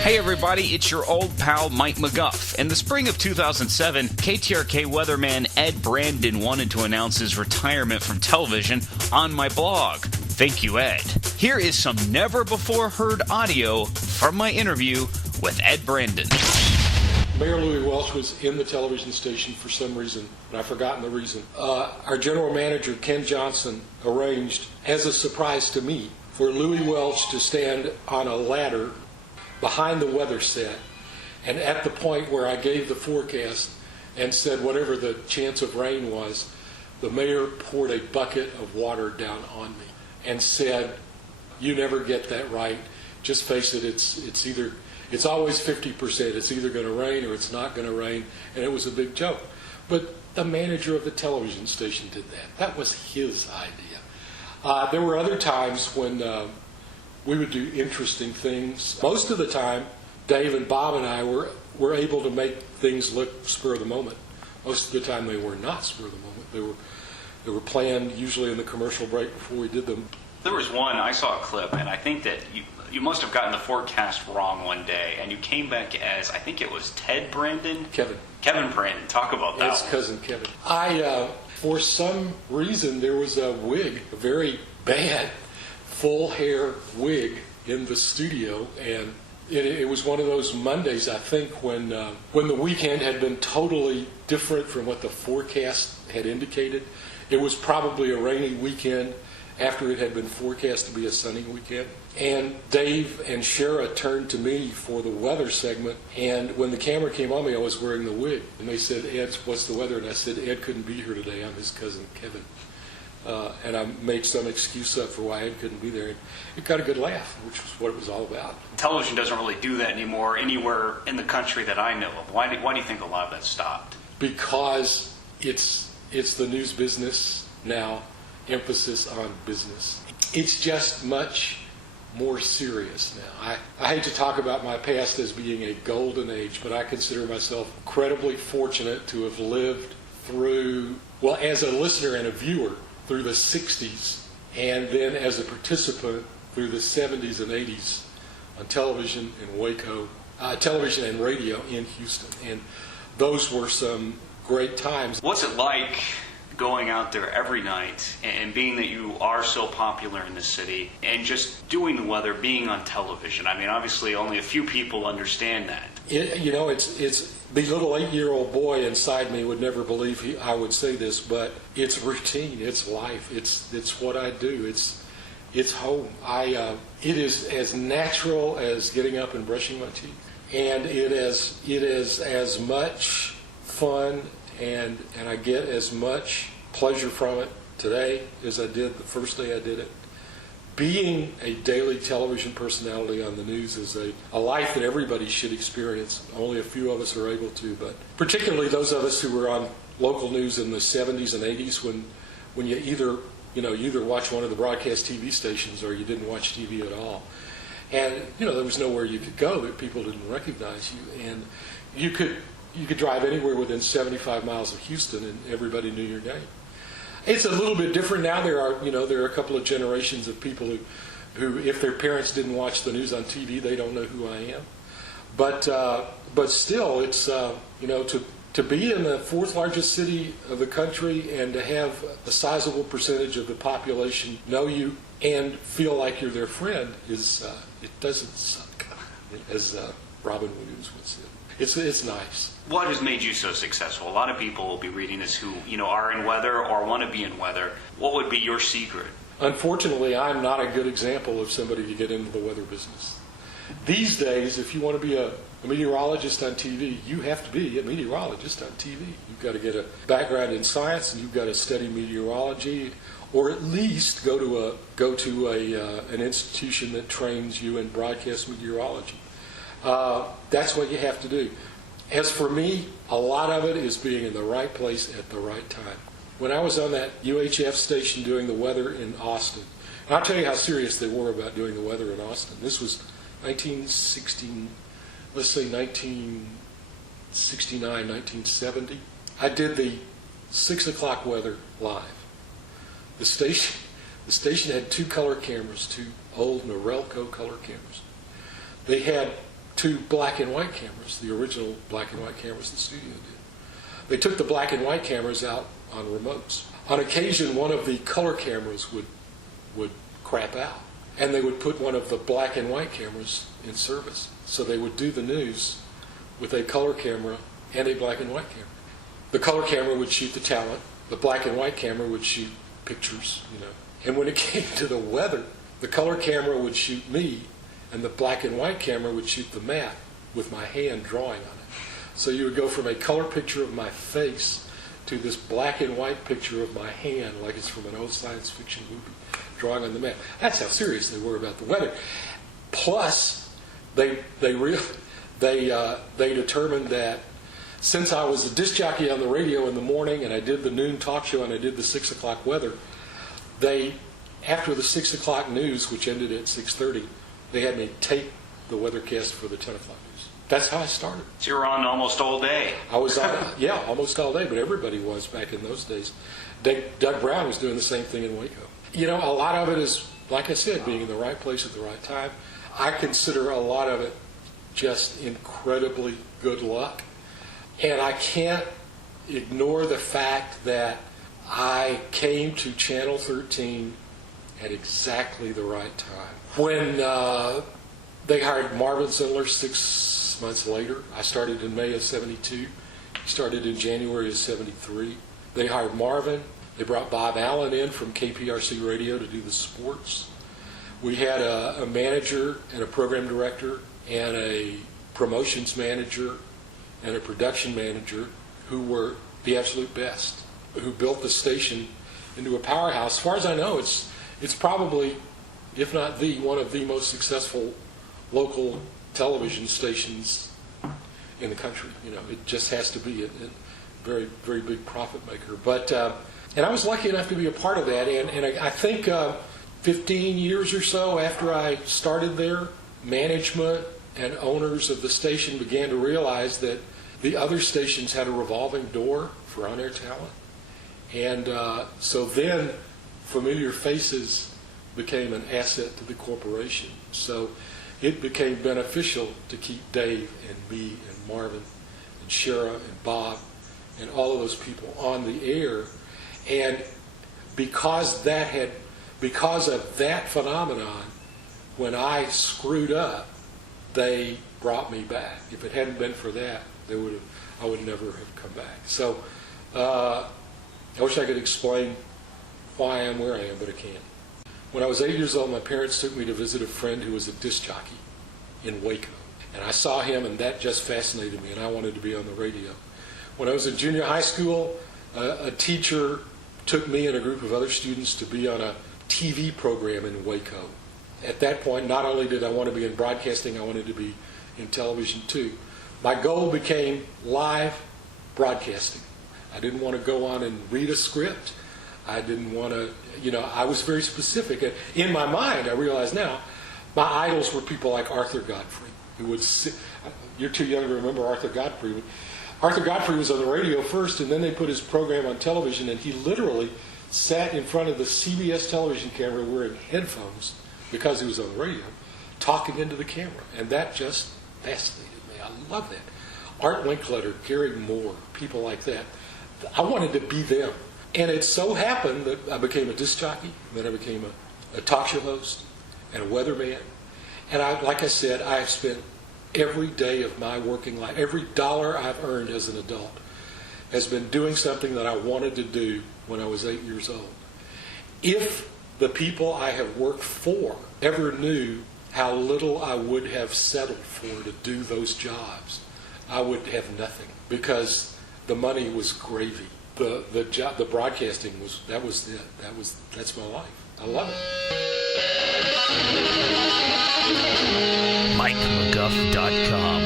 Hey everybody, it's your old pal Mike McGuff. In the spring of 2007, KTRK weatherman Ed Brandon wanted to announce his retirement from television on my blog. Thank you, Ed. Here is some never-before-heard audio from my interview with Ed Brandon. Mayor Louis Welch was in the television station for some reason, and I've forgotten the reason. Our general manager, Ken Johnson, arranged, as a surprise to me, for Louis Welch to stand on a ladder behind the weather set, and at the point where I gave the forecast and said whatever the chance of rain was, the mayor poured a bucket of water down on me and said, "You never get that right. Just face it, it's always 50%. It's either going to rain or it's not going to rain." And it was a big joke. But the manager of the television station did that. That was his idea. There were other times when we would do interesting things. Most of the time, Dave and Bob and I were able to make things look spur of the moment. Most of the time, they were not spur of the moment. They were planned usually in the commercial break before we did them. There was one, I saw a clip, and I think that you must have gotten the forecast wrong one day, and you came back as, I think it was Ted Brandon? Kevin Brandon. Talk about that. His cousin Kevin. For some reason, there was a wig, a very bad full hair wig in the studio, and it was one of those Mondays, I think, when the weekend had been totally different from what the forecast had indicated. It was probably a rainy weekend after it had been forecast to be a sunny weekend. And Dave and Shara turned to me for the weather segment, and when the camera came on me, I was wearing the wig. And they said, "Ed, what's the weather?" And I said, "Ed couldn't be here today. I'm his cousin Kevin." And I made some excuse up for why Ed couldn't be there. And it got a good laugh, which was what it was all about. Television doesn't really do that anymore anywhere in the country that I know of. Why do you think a lot of that stopped? Because it's the news business now, emphasis on business. It's just much more serious now. I hate to talk about my past as being a golden age, but I consider myself incredibly fortunate to have lived through, well, as a listener and a viewer, through the 60s, and then as a participant through the 70s and 80s on television in Waco, television and radio in Houston. And those were some great times. What's it like going out there every night and being that you are so popular in the city and just doing the weather, being on television? I mean, obviously only a few people understand that. It's the little 8-year-old boy inside me would never believe I would say this, but it's routine, it's life, it's what I do, it's home. It is as natural as getting up and brushing my teeth, and it is as much fun, and I get as much pleasure from it today as I did the first day I did it. Being a daily television personality on the news is a life that everybody should experience. Only a few of us are able to, but particularly those of us who were on local news in the 70s and 80s when you either watch one of the broadcast TV stations or you didn't watch TV at all. And there was nowhere you could go that people didn't recognize you, and you could drive anywhere within 75 miles of Houston and everybody knew your name. It's a little bit different now. There are a couple of generations of people who, if their parents didn't watch the news on TV, they don't know who I am. But still, it's to be in the fourth largest city of the country and to have a sizable percentage of the population know you and feel like you're their friend it doesn't suck, as Robin Williams would say. It's nice. What has made you so successful? A lot of people will be reading this who, are in weather or want to be in weather. What would be your secret? Unfortunately, I'm not a good example of somebody to get into the weather business. These days, if you want to be a meteorologist on TV, you have to be a meteorologist on TV. You've got to get a background in science, and you've got to study meteorology, or at least go to an institution that trains you in broadcast meteorology. That's what you have to do. As for me, a lot of it is being in the right place at the right time. When I was on that UHF station doing the weather in Austin, and I'll tell you how serious they were about doing the weather in Austin. This was 1969, 1970. I did the 6 o'clock weather live. The station had 2 color cameras, 2 old Norelco color cameras. They had 2 black and white cameras, the original black and white cameras the studio did. They took the black and white cameras out on remotes. On occasion, one of the color cameras would crap out, and they would put one of the black and white cameras in service. So they would do the news with a color camera and a black and white camera. The color camera would shoot the talent. The black and white camera would shoot pictures, And when it came to the weather, the color camera would shoot me, and the black and white camera would shoot the map with my hand drawing on it. So you would go from a color picture of my face to this black and white picture of my hand, like it's from an old science fiction movie, drawing on the map. That's how serious they were about the weather. Plus, they determined that since I was a disc jockey on the radio in the morning, and I did the noon talk show, and I did the 6 o'clock weather, after the 6 o'clock news, which ended at 6:30, they had me tape the weathercast for the 10 o'clock news. That's how I started. So you were on almost all day. I was on, almost all day, but everybody was back in those days. Doug Brown was doing the same thing in Waco. A lot of it is, like I said, being in the right place at the right time. I consider a lot of it just incredibly good luck. And I can't ignore the fact that I came to Channel 13 at exactly the right time. When they hired Marvin Zindler 6 months later, I started in May of 72. He started in January of 73. They hired Marvin. They brought Bob Allen in from KTRK Radio to do the sports. We had a manager and a program director and a promotions manager and a production manager who were the absolute best, who built the station into a powerhouse. As far as I know, it's probably, if not one of the most successful local television stations in the country. It just has to be a very, very big profit maker. But and I was lucky enough to be a part of that. And I think 15 years or so after I started there, management and owners of the station began to realize that the other stations had a revolving door for on-air talent. And so then familiar faces became an asset to the corporation. So it became beneficial to keep Dave and me and Marvin and Shara and Bob and all of those people on the air. And because of that phenomenon, when I screwed up, they brought me back. If it hadn't been for that, I would never have come back. So I wish I could explain why I am where I am, but I can't. When I was 8 years old, my parents took me to visit a friend who was a disc jockey in Waco. And I saw him, and that just fascinated me, and I wanted to be on the radio. When I was in junior high school, a teacher took me and a group of other students to be on a TV program in Waco. At that point, not only did I want to be in broadcasting, I wanted to be in television too. My goal became live broadcasting. I didn't want to go on and read a script. I didn't want to, I was very specific. In my mind, I realize now, my idols were people like Arthur Godfrey, who would sit. You're too young to remember Arthur Godfrey. Arthur Godfrey was on the radio first, and then they put his program on television, and he literally sat in front of the CBS television camera wearing headphones because he was on the radio, talking into the camera. And that just fascinated me. I love that. Art Linkletter, Gary Moore, people like that. I wanted to be them. And it so happened that I became a disc jockey, then I became a talk show host and a weatherman. And like I said, I have spent every day of my working life, every dollar I've earned as an adult has been doing something that I wanted to do when I was 8 years old. If the people I have worked for ever knew how little I would have settled for to do those jobs, I would have nothing, because the money was gravy. The job, the broadcasting that's my life. I love it. mikemcguff.com